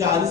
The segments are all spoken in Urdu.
40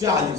40।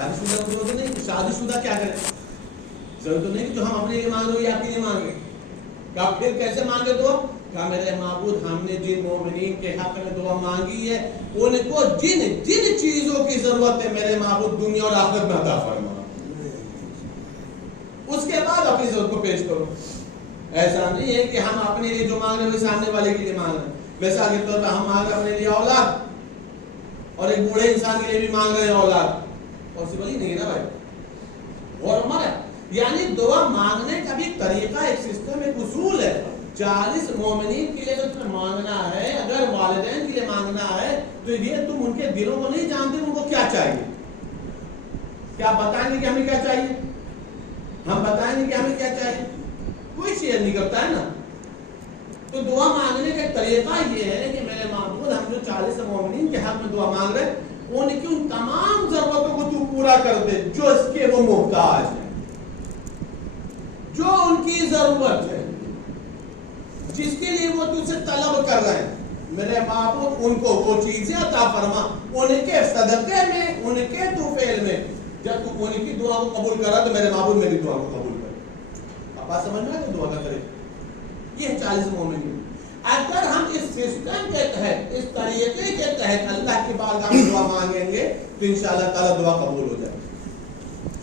شادی شدہ کو تو نہیں، شادی شدہ کیا کرے؟ ضرورت تو نہیں کہ جو ہم اپنے لیے مانگ رہے یا آپ کے لیے مانگے. کہا پھر کیسے مانگے دعا؟ کہا میرے معبود ہم نے جن مومنین کے حق میں دعا مانگی ہے ان کو جن جن چیزوں کی ضرورت ہے میرے معبود دنیا اور آخرت میں عطا فرما. اس کے بعد اپنی ضرورت کو پیش کرو. ایسا نہیں ہے کہ ہم اپنے لیے جو مانگ رہے ہیں سامنے والے کے لیے مانگ رہے ہیں. مثال کے طور پر ہم مانگ رہے ہیں اپنے لیے اولاد اور ایک بوڑھے انسان کے لیے بھی مانگ رہے ہیں اولاد. پاسبل ہی نہیں ہے نا بھائی. اور ہمارا یعنی دعا مانگنے کا بھی ایک طریقہ، ایک سسٹم، ایک اصول ہے. 40 مومنین کے لیے تو تمہیں مانگنا ہے. اگر والدین کے لیے مانگنا ہے تو یہ تم ان کے دلوں کو نہیں جانتے ان کو کیا چاہیے. کیا بتائیں گے کہ ہمیں کیا چاہیے؟ ہم بتائیں گے کہ ہمیں کیا چاہیے؟ کوئی شیئر نہیں کرتا ہے نا. تو دعا مانگنے کا طریقہ یہ ہے کہ میرے معبود ہم جو 40 مومنین کے حق میں دعا مانگ رہے ان کی ان تمام ضرورتوں کو تو پورا کر دے جو اس کے وہ محتاج ہیں، جو ان کی ضرورت ہے، جس کے لیے وہ تجھ سے طلب کر رہے ہیں. میرے معبود ان کو وہ چیزیں عطا فرما ان کے صدقے میں، ان کے طفیل میں. جب تو ان کی دعا کو قبول کر رہا تو میرے معبود میری دعا کو قبول کر. اب بات سمجھ میں آئے کہ دعا کا طریقہ یہ 40 مومنین. اگر ہم اس سسٹم کے تحت، اس طریقے کے تحت اللہ کی بارگاہ میں دعا مانگیں گے تو انشاءاللہ تعالیٰ دعا قبول ہو جائے.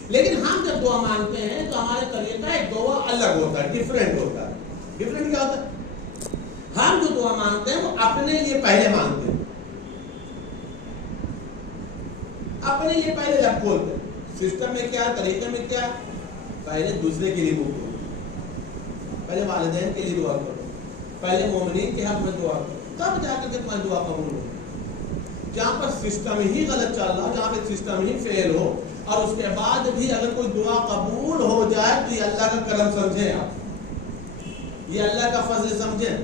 لیکن ہم جب دعا مانگتے ہیں تو ہمارے طریقہ ایک دعا الگ ہوتا ہے، ڈیفرنٹ ہوتا ہے. ڈیفرنٹ کیا ہوتا ہے؟ ہم جو دعا مانگتے ہیں وہ اپنے لیے پہلے مانگتے ہیں، اپنے لیے پہلے لب کھولتے ہیں. سسٹم میں کیا، طریقے میں کیا؟ پہلے دوسرے کے لیے منہ کھولو، پہلے والدین کے لیے دعا کرو، پہلے مومنین کے حق میں دعا کرو، تب جا کر کے تمہاری دعا قبول ہو. جہاں پر سسٹم ہی غلط چل رہا، جہاں پہ سسٹم ہی فیل ہو اور اس کے بعد بھی اگر کوئی دعا قبول ہو جائے تو یہ اللہ کا کرم سمجھیں، آپ یہ اللہ کا فضل سمجھیں،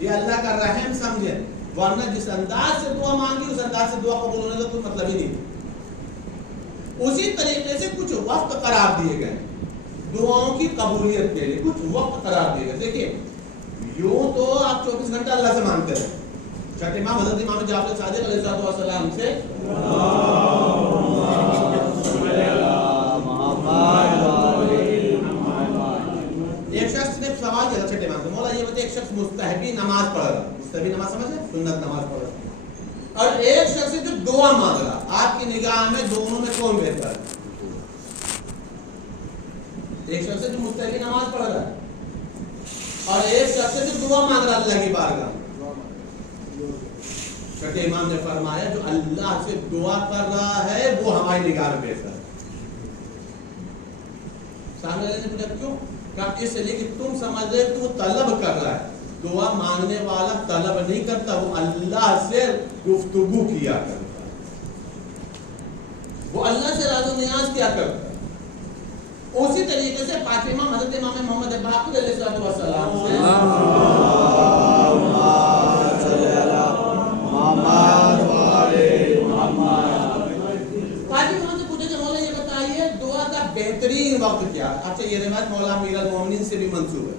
یہ اللہ کا رحم سمجھیں. ورنہ جس انداز سے دعا مانگی اس انداز سے دعا قبول ہونے کا کوئی مطلب ہی نہیں. اسی طریقے سے کچھ وقت قرار دیے گئے دعاؤں کی قبولیت کے لیے، کچھ وقت قرار دیے گئے. دیکھیے یوں تو آپ 24 گھنٹہ اللہ سے مانگتے ہیں. چھٹے امام حضرت امام جعفر صادق علیہ السلام سے ایک شخص نے سوال کیا چھٹے امام سے، مولا یہ بتائیے ایک شخص مستحبی نماز پڑھ رہا، مستحبی نماز سمجھ رہے، سنت نماز پڑھ رہا، اور ایک شخص جو دعا مانگ رہا، آپ کی نگاہ میں دونوں میں کون بہتر ہے؟ ایک شخص جو مستحبی نماز پڑھ رہا ہے اور ایک شخص جو دعا مانگ رہا اللہ کی بارگاہ. چھٹے امام نے فرمایا جو اللہ سے دعا کر رہا ہے وہ ہماری نگاہ میں بہتر ہے. سامنے والے نے پوچھا کیوں؟ کہا اس لیے کہ تم سمجھ رہے کہ وہ طلب کر رہا ہے. دعا مانگنے والا طلب نہیں کرتا، وہ اللہ سے گفتگو کیا کرتا ہے، وہ اللہ سے راز و نیاز کیا کرتا ہے. اسی طریقے سے پاک امام حضرت امام محمد باقر علیہ السلام سے بہترین وقت کیا. اچھا یہ روایت مولا امیر المومنین سے بھی منسوب ہے.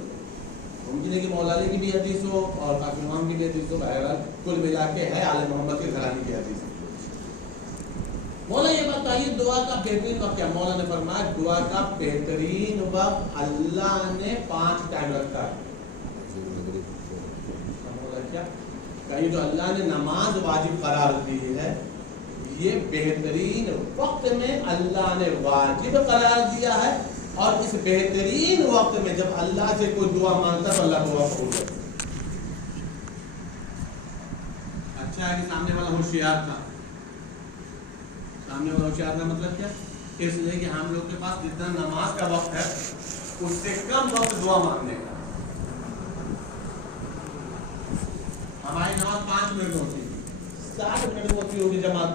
ممکن ہے کہ مولا علی کی بھی حدیث ہو اور قاسم امام کی بھی حدیث ہو، بہرحال کل ملا کے ہے آل محمد کے گھرانے کی حدیث. مولا یہ بتائیے دعا کا بہترین وقت کیا؟ مولا نے فرمایا دعا کا بہترین وقت اللہ نے 5 ٹائم رکھا ہے. مولا کیا کہ جو اللہ نے نماز واجب قرار دی ہے یہ بہترین وقت میں اللہ نے واجب قرار دیا ہے. اور اس بہترین وقت میں جب اللہ سے کوئی دعا مانگتا تو اللہ دعا قبول کرتا. اچھا ہے کہ سامنے والا ہوشیار تھا. سامنے والا ہوشیار کا مطلب کیا؟ اس لیے کہ ہم لوگ کے پاس جتنا نماز کا وقت ہے اس سے کم وقت دعا مانگنے کا. ہماری نماز 5 منٹ ہوتی ہے، 60 منٹ ہوتی ہوگی جماعت،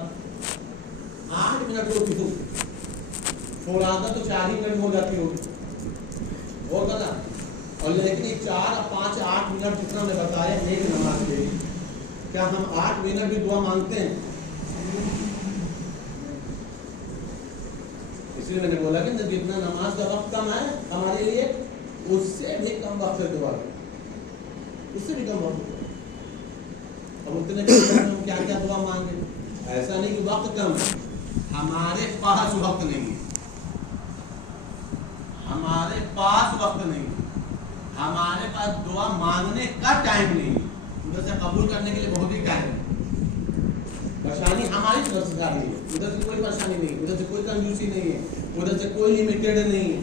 8 منٹ ہوتی ہوگی، فوراً تو 4 ہی منٹ ہو جاتی ہوگی. اور کرنا اور لیکن یہ 4 5 8 منٹ جتنا میں بتایا ایک نماز کے لیے، کیا ہم 8 منٹ بھی دعا مانگتے ہیں؟ اس لیے میں نے بولا کہ جتنا نماز کا وقت کم ہے ہمارے لیے اس سے بھی کم وقت سے دعا کریں، اس سے بھی کم وقت. اب اتنے ہم کیا کیا دعا مانگیں؟ ایسا نہیں کہ وقت کم ہے، ہمارے پاس وقت نہیں ہے، ہمارے پاس وقت نہیں ہے، ہمارے پاس دعا مانگنے کا ٹائم نہیں ہے، ادھر سے قبول کرنے کے لیے بہت ہی ٹائم ہے۔ پریشانی ہماری طرف سے آ رہی ہے، ادھر سے کوئی پریشانی نہیں، ادھر سے کوئی کنجوسی نہیں ہے، ادھر سے کوئی لمیٹڈ نہیں ہے،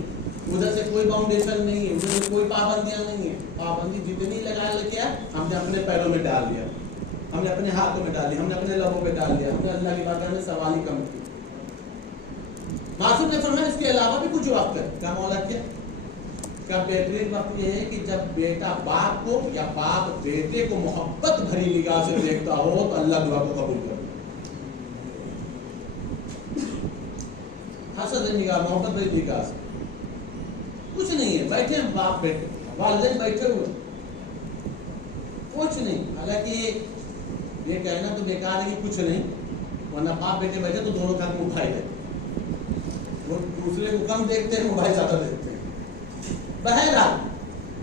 ادھر سے کوئی باؤنڈیشن نہیں ہے، ادھر سے کوئی پابندیاں نہیں ہیں۔ پابندی جتنی لگا کیا ہم نے اپنے پیروں میں ڈال دیا، ہم نے اپنے ہاتھوں میں ڈال دیا، ہم نے اپنے لبوں پہ ڈال دیا، ہم نے اللہ کی بارگاہ میں سوال ہی کم کی۔ معصوم نے فرمایا اس کے علاوہ بھی کچھ وقت ہے، کیا مولا کیا؟ کا بہترین وقت یہ ہے کہ جب بیٹا باپ کو یا باپ بیٹے کو محبت بھری نگاہ سے دیکھتا ہو تو اللہ دعا کو قبول کرتا ہے۔ حسد نگاہ، محبت بھری نگاہ سے کچھ نہیں ہے، بیٹھے ہیں باپ بیٹے، والدین بیٹھے ہوئے، کچھ نہیں۔ حالانکہ یہ کہنا تو بیکار ہے کہ کچھ نہیں، ورنہ باپ بیٹے بیٹھے تو دونوں کا موبائل ہے، وہ دوسرے کو کم دیکھتے ہیں، موبائل زیادہ دیکھتے ہیں۔ بہرحال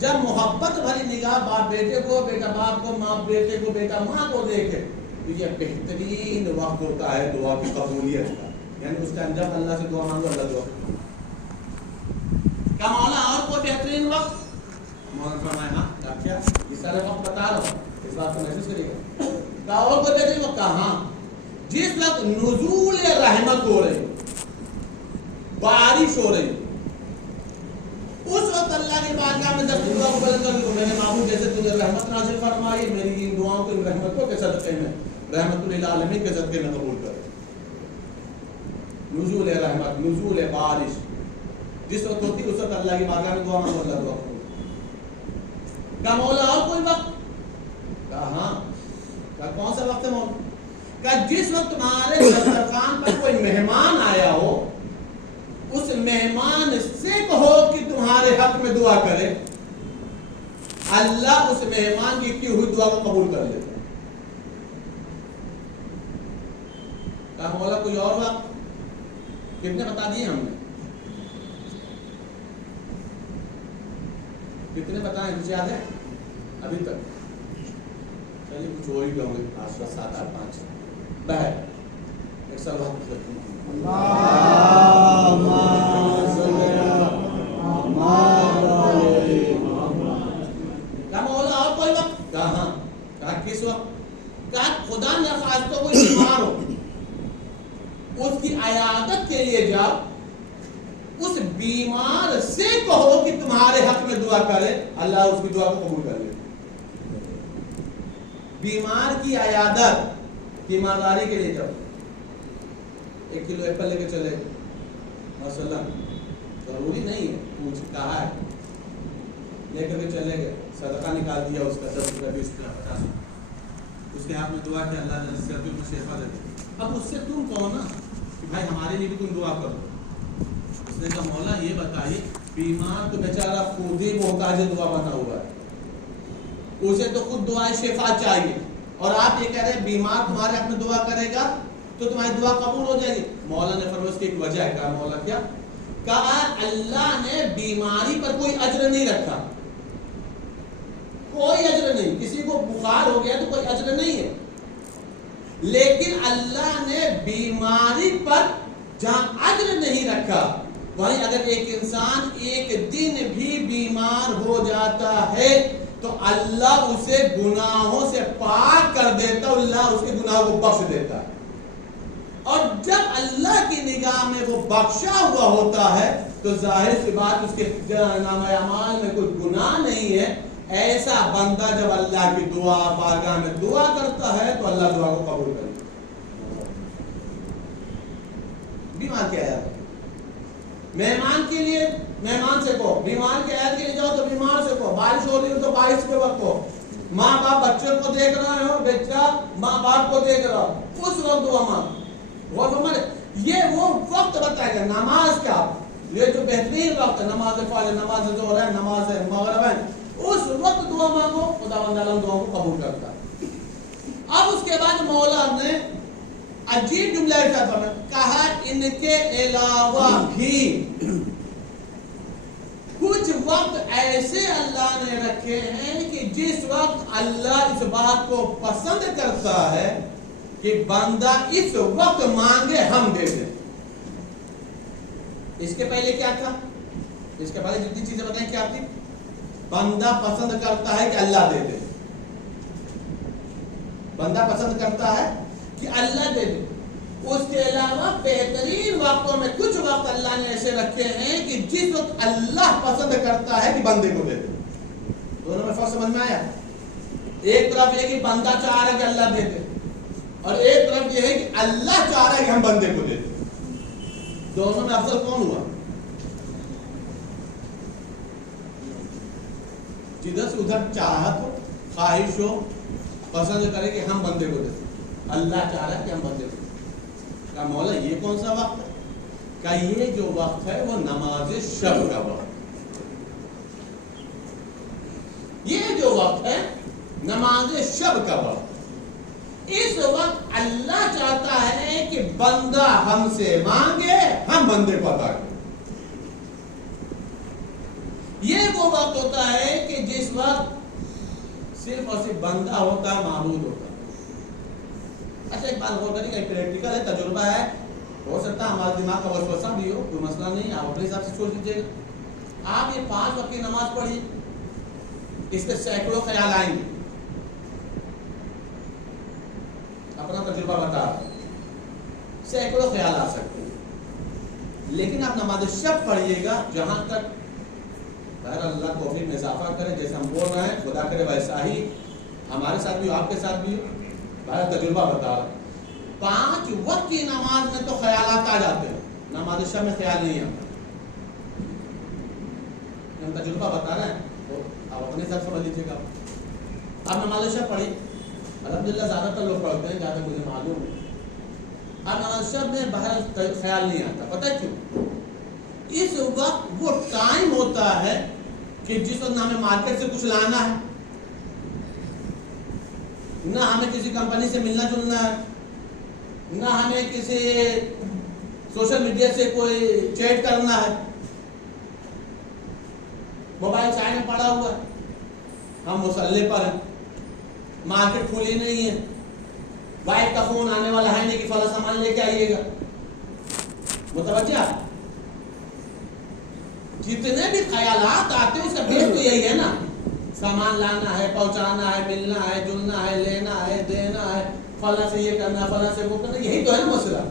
جب محبت بھری نگاہ باپ بیٹے کو، بیٹا باپ کو، ماں بیٹے کو، بیٹا ماں کو دیکھے تو یہ بہترین وقت ہوتا ہے دعا کی قبولیت کا۔ یعنی اس ٹائم جب اللہ سے دعا مانگو اللہ دعا کا مولا اور کوئی بہترین وقت؟ مولانا فرمایا ہاں کیا یہ سارے وقت بتا رہا ہوں، اس بات کو محسوس کریے گا۔ کہا اور کوئی بہترین وقت؟ کہا ہاں، جس وقت نزول رحمت ہو رہی، بارش ہو رہی، اس وقت اللہ کی بارگاہ میں جب دعا قبول کر لو، میں نے معبود جیسے تجھے رحمت نازل فرمائی، میری ان دعاؤں کو، ان رحمتوں کے صدقے میں، رحمت للعالمین کے صدقے میں قبول کر۔ نزول رحمت، نزول بارش جس وقت ہوتی اس وقت اللہ کی بارگاہ میں دعا مانگو اللہ دعا قبول۔ کہا مولا اور کوئی وقت؟ کہا ہاں۔ کہا کون سا وقت ہے مولا؟ کہا جس وقت تمہارے دسترخوان پر کوئی مہمان آیا ہو، اس مہمان سے کہو کہ تمہارے حق میں دعا کرے، اللہ اس مہمان کی ہوئی دعا کو قبول کر لیتا ہے۔ کہا مولا کوئی اور وقت؟ کتنے بتا دیے ہم نے؟ کتنے بتائیں؟ کچھ یاد ہے ابھی تک؟ چلیے کچھ اور ہی کہوں گے، 5 7 8 5 بہر ایک سال وقت کہا مولا اور کوئی وقت؟ کہا ہاں۔ کہا کس وقت؟ کہا خدا نہ خواستہ کوئی بیمار ہو، اس کی عیادت کے لیے جاؤ، اس بیمار سے کہو کہ تمہارے حق میں دعا کرے، اللہ اس کی دعا کو قبول کر لے۔ بیمار کی عیادت، تیمارداری کے لیے جاؤ، 1 کلو ایپل لے کے چلے مثلا، ضروری نہیں ہے، پوچھ کہا ہے لے کر کے چلے گئے، صدقہ نکال دیا اس کا 10 روپے 20 روپے 50 روپے، اس کے ہاتھ میں دعا کہ اللہ جل سے تم کو شفا دے دے۔ اب اس سے تم کہو نا کہ بھائی ہمارے لیے بھی تم دعا کرو۔ اس نے کہا مولا یہ بتائیے، بیمار تو بیچارہ خود ہی محتاج دعا بنا ہوا ہے، اسے تو خود دعائیں شفا چاہیے، اور آپ یہ کہہ رہے ہیں بیمار تمہارے حق میں دعا کرے گا تو تمہاری دعا قبول ہو جائے گی۔ مولا نے فرمایا اس کی ایک وجہ ہے۔ کہا مولا کیا؟ کہا اللہ نے بیماری پر کوئی اجر نہیں رکھا، کوئی اجر نہیں، کسی کو بخار ہو گیا تو کوئی اجر نہیں ہے، لیکن اللہ نے بیماری پر جہاں اجر نہیں رکھا، وہیں اگر ایک انسان ایک دن بھی بیمار ہو جاتا ہے تو اللہ اسے گناہوں سے پاک کر دیتا، اللہ اس کے گناہوں کو بخش دیتا ہے، اور جب اللہ کی نگاہ میں وہ بخشا ہوا ہوتا ہے تو ظاہر سی بات اس کے نامہ اعمال میں کوئی گناہ نہیں ہے۔ ایسا بندہ جب اللہ کی دعا بارگاہ میں دعا کرتا ہے تو اللہ دعا کو قبول کرتا ہے۔ بیمار کیا ہے؟ مہمان کے لیے مہمان سے کہو، بیمار کے عیادت کے لیے جاؤ تو بیمار سے کہو، بارش ہو رہی ہو تو بارش کے وقت ہو، ماں باپ بچوں کو دیکھ رہے ہو، بچہ ماں باپ کو دیکھ رہا ہو، اس وقت دعا مانگ۔ یہ وہ وقت بتائے گا نماز کا، یہ جو بہترین وقت ہے، نماز فجر، نماز ظہر ہے، نماز مغرب ہے، اس وقت دعا مانگو، خداوند عالم دعا کو قبول کرتا ہے۔ اب اس کے بعد مولا نے عجیب جملہ ارشاد فرمایا، کہا ان کے علاوہ بھی کچھ وقت ایسے اللہ نے رکھے ہیں کہ جس وقت اللہ اس بات کو پسند کرتا ہے کہ بندہ اس وقت مانگے ہم دے دیں. اس کے پہلے کیا تھا؟ اس کے پہلے جتنی چیزیں بتائیں کیا تھی؟ بندہ پسند کرتا ہے کہ اللہ دے دے. بندہ پسند کرتا ہے کہ اللہ دے دے. اس کے علاوہ بہترین وقتوں میں کچھ وقت اللہ نے ایسے رکھے ہیں کہ جس وقت اللہ پسند کرتا ہے کہ بندے کو دے دے. دونوں میں فرق سمجھ میں آیا؟ ایک طرف یہ کہ بندہ چاہ رہا ہے کہ اللہ دے دے، اور ایک طرف یہ ہے کہ اللہ چاہ رہا ہے کہ ہم بندے کو دے دیں. دونوں میں افضل کون ہوا؟ جدھر سے ادھر چاہت ہو، خواہش ہو، پسند کرے کہ ہم بندے کو دے دیں. اللہ چاہ رہا ہے کہ ہم بندے کو دے دیں. کہ مولا یہ کون سا وقت ہے؟ کہ یہ جو وقت ہے وہ نماز شب کا وقت. یہ جو وقت ہے نماز شب کا وقت. اس وقت اللہ چاہتا ہے کہ بندہ ہم سے مانگے، ہم بندے کو عطا کریں. یہ وہ وقت ہوتا ہے کہ جس وقت صرف اور صرف بندہ ہوتا ہے، معبود ہوتا ہے. اچھا ایک بات غور کریں، پریکٹیکل ہے، تجربہ ہے، ہو سکتا ہے ہمارے دماغ کا وسوسہ بھی ہو، کوئی مسئلہ نہیں، آپ اپنے حساب سے سوچ لیجیے گا. آپ یہ 5 وقت کی نماز پڑھی، اس پہ سینکڑوں خیال آئیں گے. اپنا تجربہ بتا رہا ہوں، سینکڑوں خیال آ سکتے ہیں. لیکن آپ نماز شب پڑھیے گا، جہاں تک بہر اللہ توفیق میں اضافہ کرے، جیسے ہم بول رہے ہیں خدا کرے ویسا ہی ہمارے ساتھ بھی ہو، آپ کے ساتھ بھی ہو. بہر تجربہ بتا رہا ہوں. 5 وقت کی نماز میں تو خیالات آ جاتے ہیں، نماز شب میں خیال نہیں آتا. ہم تجربہ بتا رہے ہیں تو آپ اپنے ساتھ سمجھ لیجیے گا. آپ نماز شب پڑھی، الحمدللہ زیادہ تر لوگ پڑھتے ہیں، جہاں تک مجھے معلوم ہے. اب نماز شب میں بہر خیال نہیں آتا. پتہ کیوں؟ اس وقت وہ ٹائم ہوتا ہے کہ جس وقت نہ ہمیں مارکیٹ سے کچھ لانا ہے، نہ ہمیں کسی کمپنی سے ملنا جلنا ہے، نہ ہمیں کسی سوشل میڈیا سے کوئی چیٹ کرنا ہے. موبائل سائڈ میں پڑا ہوا ہے، ہم مصلی پر ہیں، مارکیٹ کھلی نہیں ہے، وائف کا فون آنے والا ہے نہیں کہ فلاں سامان لے کے آئیے گا. متوجہ؟ جتنے بھی خیالات آتے ہیں اس کا بیس تو یہی ہے نا، سامان لانا ہے، پہنچانا ہے، ملنا ہے، جلنا ہے، لینا ہے، دینا ہے، فلاں سے یہ کرنا ہے، فلاں سے وہ کرنا ہے. یہی تو ہے نا مسئلہ.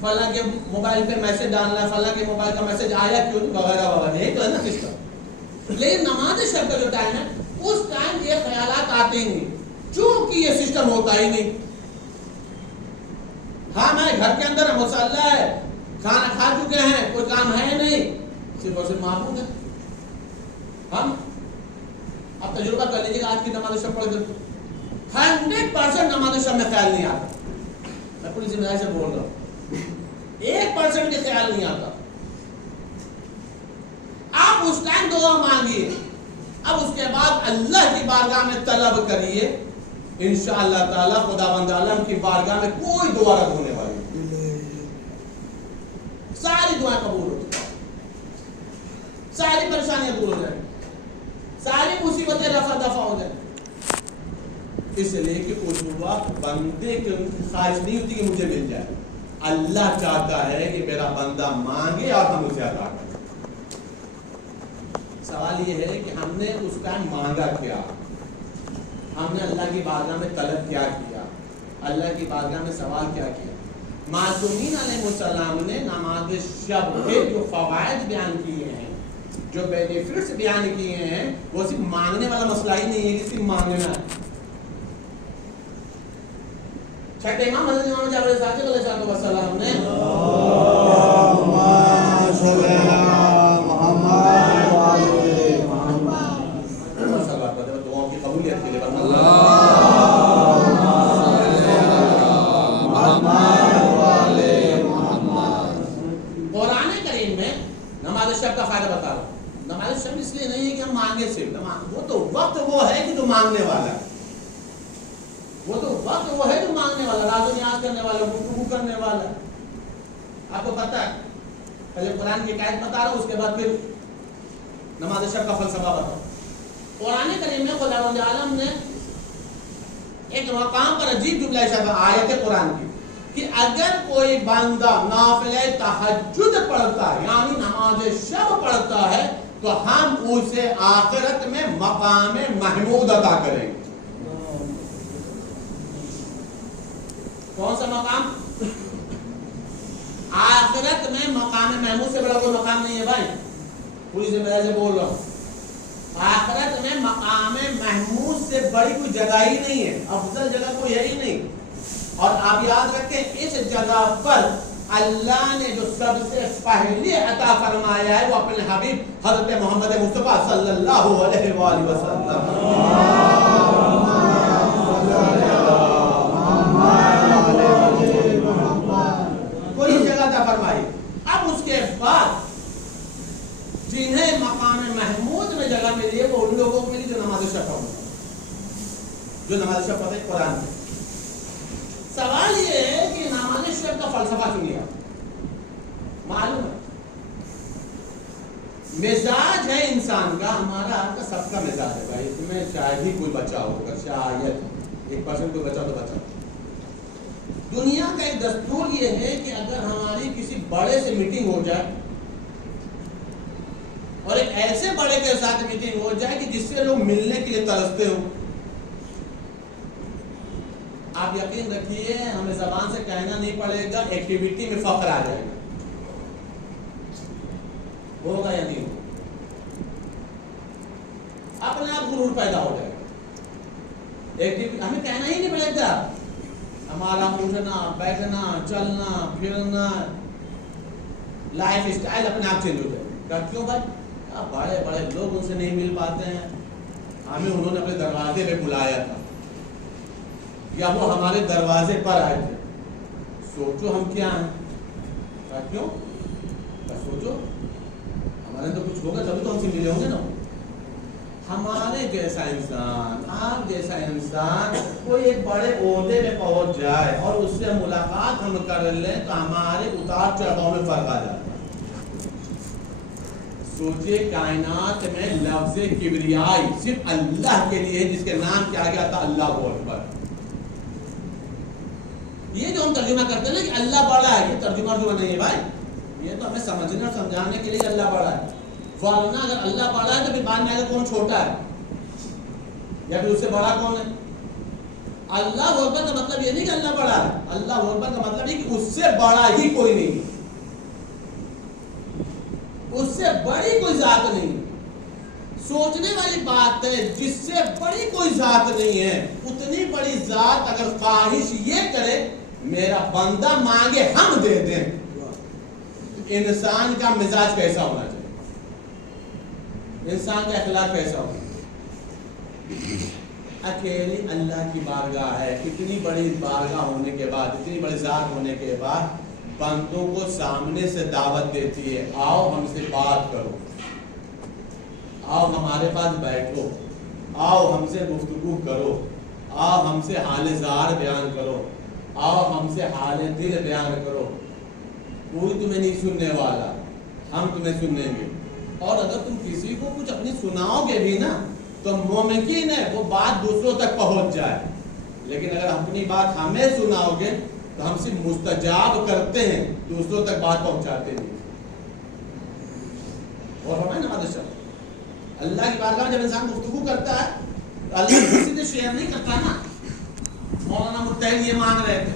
فلاں کے موبائل پہ میسج ڈالنا ہے، فلاں کے موبائل کا میسج آیا کیوں نہیں، وغیرہ وغیرہ. یہی تو ہے نا سسٹم. لیکن نماز شب کا جو ٹائم ہے اس ٹائم یہ خیالات آتے ہی نہیں، چونکہ یہ سسٹم ہوتا ہی نہیں. ہاں میں گھر کے اندر مصلی ہے، کھانا کھا چکے ہیں، کوئی کام ہے نہیں، صرف اور صرف معبود ہے. ہم آپ تجربہ کر لیجیے گا، آج کی نماز شب پڑھ کر 100% نماز شب میں خیال نہیں آتا. میں پوری ذمہ داری سے بول رہا ہوں، 1% بھی خیال نہیں آتا. آپ اس ٹائم دعا مانگیے، اب اس کے بعد اللہ کی بارگاہ میں طلب کریے، انشاءاللہ تعالی خداوند عالم کی بارگاہ میں کوئی دعا رد ہونے والی نہیں. ساری دعائیں قبول ہو جائیں، ساری پریشانیاں دور ہو جائیں، ساری مصیبتیں رفع دفع ہو جائیں. اس لیے کہ اس وقت بندے کی خواہش نہیں ہوتی کہ مجھے مل جائے. اللہ چاہتا ہے کہ میرا بندہ مانگے اور ہم اسے عطا کریں. سوال یہ ہے کہ ہم نے اس ٹائم مانگا کیا، ہم نے اللہ کی بارگاہ میں طلب کیا کیا، اللہ کی بارگاہ میں سوال کیا کیا. معصومین علیہ السلام نے نماز شب کے جو فوائد بیان کیے ہیں، جو بینیفٹس بیان کیے ہیں، وہ صرف مانگنے والا مسئلہ ہی نہیں ہے کہ صرف مانگنا ہے. چھٹے امام حضرت امام جعفر صادق علیہ السلام نے قرآن کریم میں نماز شب کا فائدہ بتا رہا ہوں. نماز شب اس لیے نہیں ہے کہ ہم مانگے صرف، وہ تو وقت وہ ہے کہ جو مانگنے والا ہے، وہ تو وقت وہ ہے جو مانگنے والا، راز و نیاز کرنے والا، گفتگو کرنے والا. آپ کو پتہ ہے، پہلے قرآن کی آیت بتا رہا ہوں، اس کے بعد پھر نماز شب کا فلسفہ بتا. قرآن کریم میں خداوند عالم نے ایک مقام پر عجیب جملہ ارشاد آیت قرآن کی کہ اگر کوئی بندہ نافل تہجد پڑھتا ہے یعنی نماز شب پڑھتا ہے تو ہم اسے آخرت میں مقام محمود عطا کریں گے. کون سا مقام؟ آخرت میں مقام محمود سے بڑا کوئی مقام نہیں ہے بھائی، پوری ذمہ داری سے بول رہا ہوں. آخرت میں مقام محمود سے بڑی کوئی جگہ ہی نہیں ہے، افضل جگہ کوئی ہے ہی نہیں. اور آپ یاد رکھیں اس جگہ پر اللہ نے جو سب سے پہلے عطا فرمایا ہے وہ اپنے حبیب حضرت محمد مصطفیٰ صلی اللہ علیہ وآلہ وسلم. کوئی جگہ عطا فرمائی. اب اس کے بعد جنہیں مقام محمود میں جگہ ملی ہے وہ ان لوگوں کو ملی جو نماز شب پڑھتے، جو نماز شب پڑھتے قرآن میں. سوال یہ ہے کہ نماز شب کا فلسفہ کیوں لیا؟ معلوم ہے مزاج ہے انسان کا، ہمارا آپ کا سب کا مزاج ہے بھائی، اس میں شاید ہی کوئی بچا ہوگا، شاید 1% کوئی بچا تو بچا. دنیا کا ایک دستور یہ ہے کہ اگر ہماری کسی بڑے سے میٹنگ ہو جائے اور ایک ایسے بڑے کے ساتھ میٹنگ ہو جائے کہ جس سے لوگ ملنے کے لیے ترستے ہوں، آپ یقین رکھیے ہمیں زبان سے کہنا نہیں پڑے گا، ایکٹیویٹی میں فخر آ جائے گا. ہوگا یا نہیں ہوگا؟ اپنے آپ غرور پیدا ہو جائے گا. ہمیں کہنا ہی نہیں پڑے گا، ہمارا اٹھنا بیٹھنا چلنا پھرنا لائف اسٹائل اپنے آپ چینج ہو جائے گا. کیوں بھائی؟ بڑے بڑے لوگ ان سے نہیں مل پاتے ہیں، ہمیں انہوں نے اپنے دروازے پہ بلایا تھا یا وہ ہمارے دروازے پر آئے تھے. سوچو ہم کیا ہیں؟ کیوں سوچو ہمارے تو کچھ ہوگا تبھی تو ہم سے ملے ہوں گے نا. ہمارے جیسا انسان، آپ جیسا انسان کوئی ایک بڑے عہدے میں پہنچ جائے اور اس سے ملاقات ہم کر لیں تو ہمارے اتار چڑھاؤ میں فرق آ جاتا ہے. سوچے کائنات میں لفظ کبریائی صرف اللہ کے لیے جس کے نام کیا گیا تھا اللہ اکبر. یہ جو ہم ترجمہ کرتے ہیں نا کہ اللہ بڑا ہے، یہ ترجمہ نہیں ہے بھائی، یہ تو ہمیں سمجھنے اور سمجھانے کے لیے اللہ بڑا ہے. ورنہ اگر اللہ بڑا ہے تو پھر بعد میں آگے کون چھوٹا ہے یا پھر اس سے بڑا کون ہے؟ اللہ اکبر کا مطلب یہ نہیں کہ اللہ بڑا ہے، اللہ اکبر کا مطلب یہ کہ اس سے بڑا ہی کوئی نہیں، اس سے بڑی کوئی ذات نہیں. سوچنے والی بات ہے، جس سے بڑی کوئی ذات نہیں ہے اتنی بڑی ذات اگر خواہش یہ کرے میرا بندہ مانگے ہم دے دیں، انسان کا مزاج کیسا ہونا چاہیے، انسان کا اخلاق کیسا ہونا چاہیے. اکیلی اللہ کی بارگاہ ہے، اتنی بڑی بارگاہ ہونے کے بعد، اتنی بڑی ذات ہونے کے بعد بندوں کو سامنے سے دعوت دیتی ہے، آؤ ہم سے بات کرو، آؤ ہمارے پاس بیٹھو، آؤ ہم سے گفتگو کرو، آؤ ہم سے حال زار بیان کرو، آؤ ہم سے حال دل بیان کرو. کوئی تمہیں نہیں سننے والا، ہم تمہیں سنیں گے. اور اگر تم کسی کو کچھ اپنی سناؤ گے بھی نا تو ممکن ہے وہ بات دوسروں تک پہنچ جائے، لیکن اگر اپنی بات ہمیں سناؤ گے تو ہم صرف مستجاب کرتے ہیں، دوسروں تک بات پہنچاتے نہیں. اور ہمیں نماز شب اللہ کی بارگاہ میں جب انسان گفتگو کرتا ہے تو اللہ کسی سے شیئر نہیں کرتا نا. مولانا متحد یہ مانگ رہے تھے،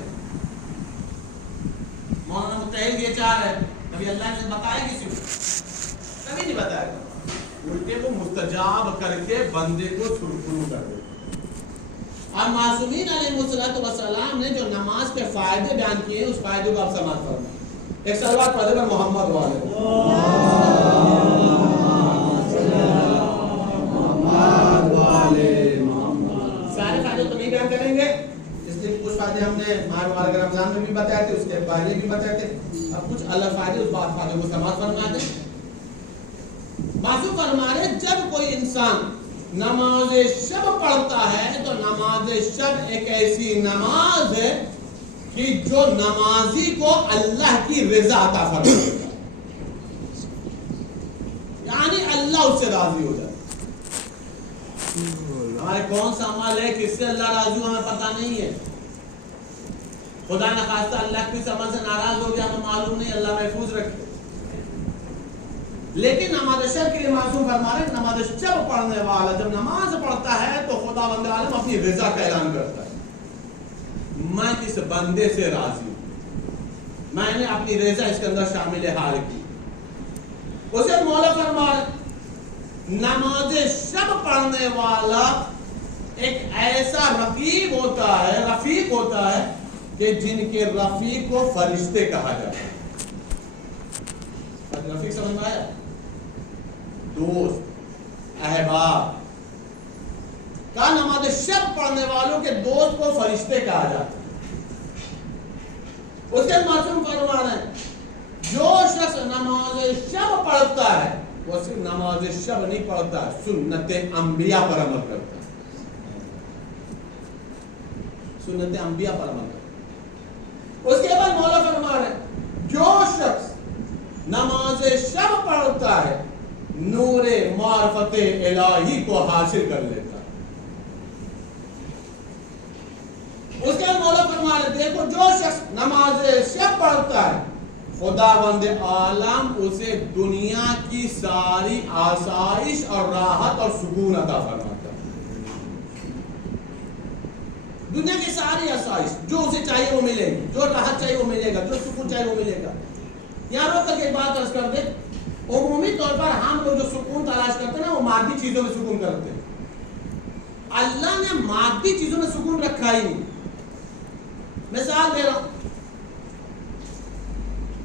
مولانا متحد یہ چاہ رہے تھے، کبھی اللہ نے بتایا کسی کو؟ کبھی نہیں بتایا. الٹے کو مستجاب کر کے بندے کو سرخرو کر دے. اور معصومین علیہ السلام نے جو نماز کے فائدے بیان کیے ہیں اس فائدے کو آپ سماعت فرمائیں. ایک صلوات پڑھے پر محمد والے سارے فائدے تو نہیں بیان کریں گے، اس لیے کچھ فائدے ہم نے ماہ مبارک رمضان میں بھی بتائے تھے، اس کے پہلے بھی بتائے تھے. اب کچھ الگ فائدے اس بات فائدے کو سماعت فرما دیں. معصوم فرما رہے جب کوئی انسان نماز شب پڑھتا ہے تو نماز شب ایک ایسی نماز ہے کہ جو نمازی کو اللہ کی رضا عطا فرمائے گا، یعنی اللہ اس سے راضی ہو جائے. ہمارے قوم کون سا عمل ہے کس سے اللہ راضی ہو ہمیں پتہ نہیں ہے. خدا نخواستہ اللہ کس عمل سے ناراض ہو گیا ہمیں معلوم نہیں, اللہ محفوظ رکھے. لیکن نماز شب کے لیے معصوم فرما رہے ہیں نماز شب پڑھنے والا جب نماز پڑھتا ہے تو خدا بندے عالم اپنی رضا کا اعلان کرتا ہے, میں اس بندے سے راضی ہوں, میں نے اپنی رضا اس کے اندر شامل حال کی. اسے مولا فرما رہے نماز شب پڑھنے والا ایک ایسا رفیق ہوتا ہے کہ جن کے رفیق کو فرشتے کہا جاتا ہے. رفیق سمجھ میں آیا؟ دوست, احباب کا نماز شب پڑھنے والوں کے دوست کو فرشتے کہا جاتا ہے. اس کے معصوم فرما رہے ہیں جو شخص نماز شب پڑھتا ہے وہ صرف نماز شب نہیں پڑھتا, سنت انبیاء پر عمل کرتا ہے. سنت انبیاء پر عمل کرتا ہے. اس کے بعد مولا فرما رہے ہیں جو شخص نماز شب پڑھتا ہے نور معرفت الہی کو حاصل کر لیتا ہے. اس کے بعد مولا فرما رہے ہیں دیکھو جو شخص نماز شب پڑھتا ہے خداوند عالم اسے دنیا کی ساری آسائش اور راحت اور سکون عطا فرماتا ہے. دنیا کی ساری آسائش جو اسے چاہیے وہ ملے گی, جو راحت چاہیے وہ ملے گا, جو سکون چاہیے وہ ملے گا. یہاں روک کر کے ایک بات عرض کر دیں, عمومی طور پر ہم لوگ جو سکون تلاش کرتے ہیں نا وہ مادی چیزوں میں سکون کرتے ہیں. اللہ نے مادی چیزوں میں سکون رکھا ہی نہیں. مثال دے رہا ہوں,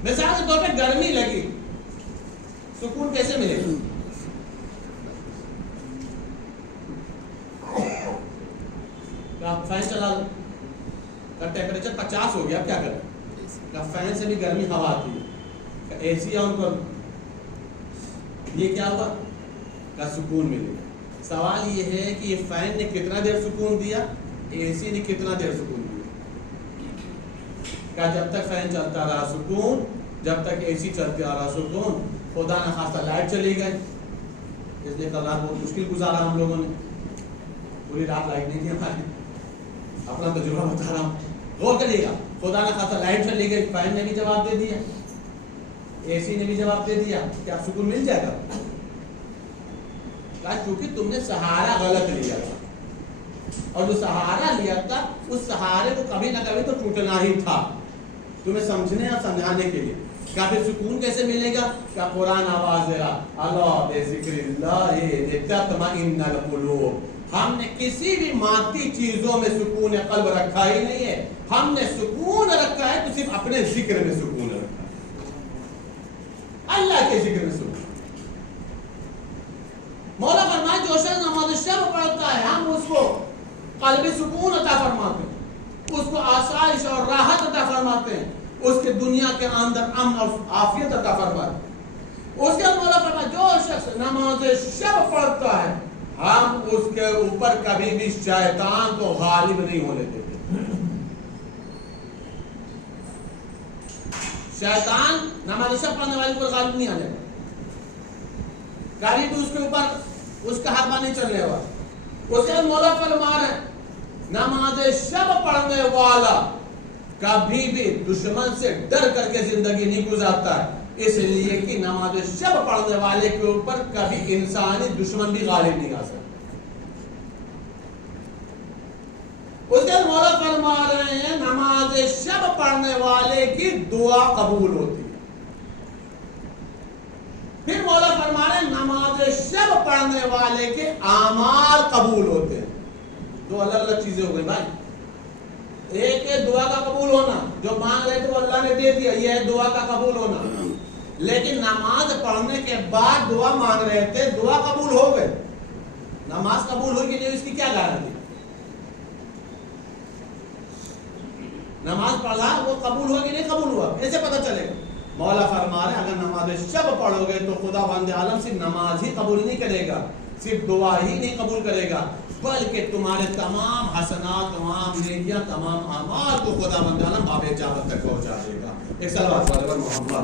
مثال کے طور پہ گرمی لگی, سکون کیسے ملے گا؟ فین چلا لو, ٹیمپریچر 50 ہو گیا, کیا کریں؟ فین سے بھی گرمی ہوا آتی ہے, اے سی آن کر, یہ کیا ہوا؟ کا سکون ملے گا. سوال یہ ہے کہ یہ فین نے کتنا دیر سکون دیا, اے سی نے کتنا دیر سکون دیا؟ جب تک فین چلتا رہا سکون, جب تک اے سی چلتا رہا سکون. خدا نہ خواستہ لائٹ چلی گئی, اس لیے کل رات بہت مشکل گزارا ہم لوگوں نے, پوری رات لائٹ نہیں تھی ہماری, اپنا تجربہ بتا رہا ہوں, غور کریے گا. خدا نہ خواستہ لائٹ چلی گئی, فین نے بھی جواب دے دیا, اے سی نے بھی جواب دے دیا, کیا سکون مل جائے گا؟ کیونکہ تم نے سہارا غلط لیا تھا, اور جو سہارا لیا تھا اس سہارے کو کبھی نہ کبھی تو ٹوٹنا ہی تھا. تمہیں سمجھنے اور سمجھانے کے لیے کیا پھر سکون کیسے ملے گا؟ کیا قرآن آواز دے رہا اللہ بذکر اللہ تطمئن القلوب. ہم نے کسی بھی مادی چیزوں میں سکون قلب رکھا ہی نہیں ہے, ہم نے سکون رکھا ہے تو صرف اپنے ذکر میں سکون رکھا ہے, اللہ کے ذکر میں سکون. مولا فرمائے جو شخص نماز شب پڑھتا ہے ہم اس کو قلبی سکون عطا فرماتے ہیں, اس کو آسائش اور راحت عطا فرماتے ہیں, اس کے دنیا کے اندر امن اور عافیت عطا فرماتے ہیں. اس کے مولا فرمائے جو شخص نماز شب پڑھتا ہے ہم اس کے اوپر کبھی بھی شیطان کو غالب نہیں ہونے دیتے. شیطان نماز شب پڑھنے والے کو غالب نہیں آنے گا, کبھی بھی اس کے اوپر اس کا ہاتھ نہیں چلنے والا. اس کے مولا فرما رہے ہیں نماز شب پڑھنے والا کبھی بھی دشمن سے ڈر کر کے زندگی نہیں گزارتا ہے, اس لیے کہ نماز شب پڑھنے والے کے اوپر کبھی انسانی دشمن بھی غالب نہیں آ سکتا. اس کے مولا فرما رہے ہیں نماز شب پڑھنے والے کی دعا قبول ہوتی ہے. پھر مولا فرما رہے ہیں نماز شب پڑھنے والے کے اعمال قبول ہوتے ہیں. دو الگ الگ چیزیں ہو گئی بھائی. ایک ہے دعا کا قبول ہونا, جو مانگ رہے تھے وہ اللہ نے دے دیا, یہ ہے دعا کا قبول ہونا. لیکن نماز پڑھنے کے بعد دعا مانگ رہے تھے, دعا قبول ہو گئے, نماز قبول ہوئی کہ نہیں اس کی کیا گارنٹی؟ نماز پڑھا وہ قبول ہوا کہ نہیں قبول ہوا, ایسے پتہ چلے گا. مولا فرما رہے اگر نماز شب پڑھو گے تو خدا بند عالم صرف نماز ہی قبول نہیں کرے گا, صرف دعا ہی نہیں قبول کرے گا, بلکہ تمہارے تمام حسنات, تمام نیکیاں, تمام اعمال کو خدا بند عالم باب اجابت تک پہنچا دے گا. ایک صلوات والے پر محمد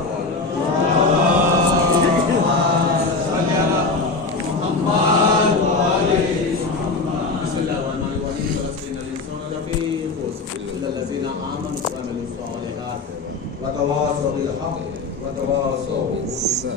بسم اللہ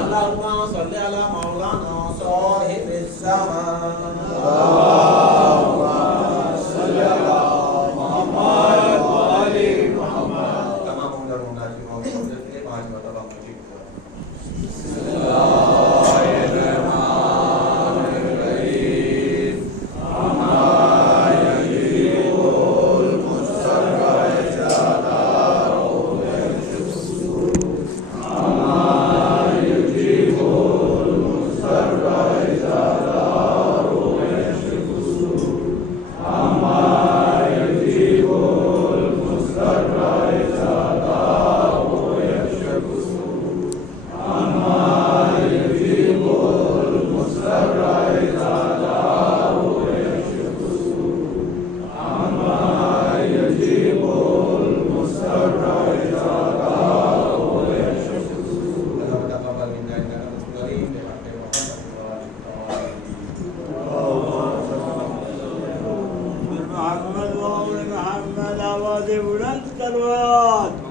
اللهم صل على مولانا صاحب الزمان تمام عمر مناجی موجود ہے 5 مرتبہ مجید محمد آواز بلند کرو